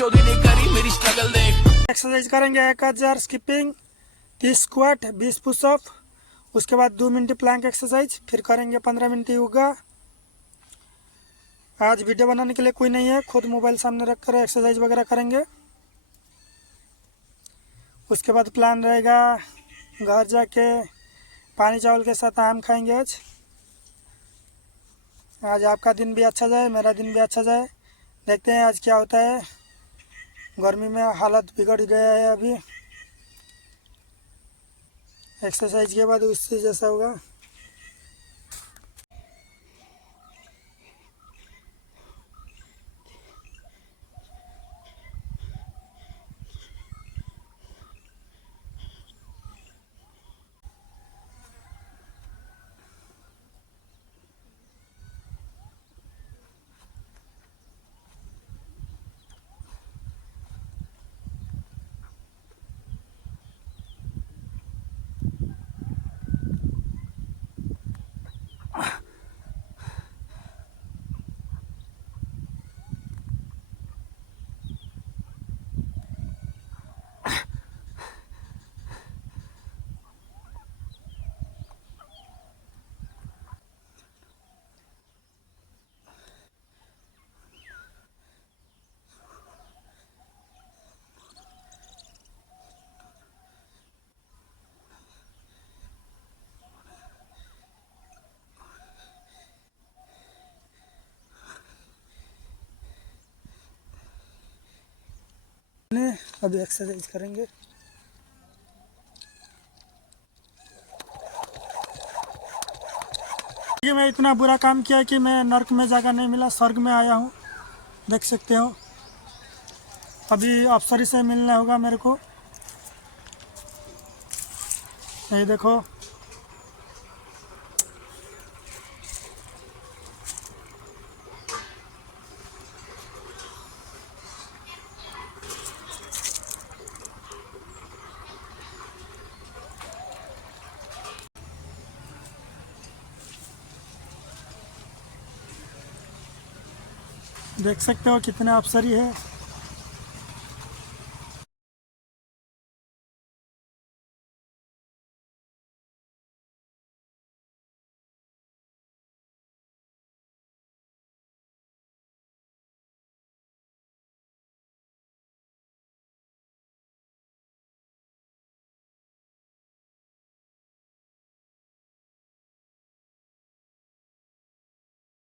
शोधी ने करी मेरी स्ट्रगल देख। एक्सरसाइज करेंगे 1000 स्किपिंग, 30 स्क्वाट, 20 पुशअप, उसके बाद 2 मिनट प्लैंक एक्सरसाइज, फिर करेंगे 15 मिनट योगा। आज वीडियो बनाने के लिए कोई नहीं है, खुद मोबाइल सामने रखकर एक्सरसाइज वगैरह करेंगे। उसके बाद प्लान रहेगा घर जाके पानी चावल के साथ आम खाएंगे। आज आपका दिन भी अच्छा जाए, मेरा दिन भी अच्छा जाए। देखते हैं आज क्या होता है। गर्मी में हालत बिगड़ गया है अभी, एक्सरसाइज के बाद उससे जैसा होगा। अभी एक्सरसाइज करेंगे। ये मैं इतना बुरा काम किया कि मैं नर्क में जगह नहीं मिला, स्वर्ग में आया हूँ। देख सकते हो, अभी अफसर से मिलना होगा मेरे को। ये देखो, देख सकते हो कितने अफसरी है।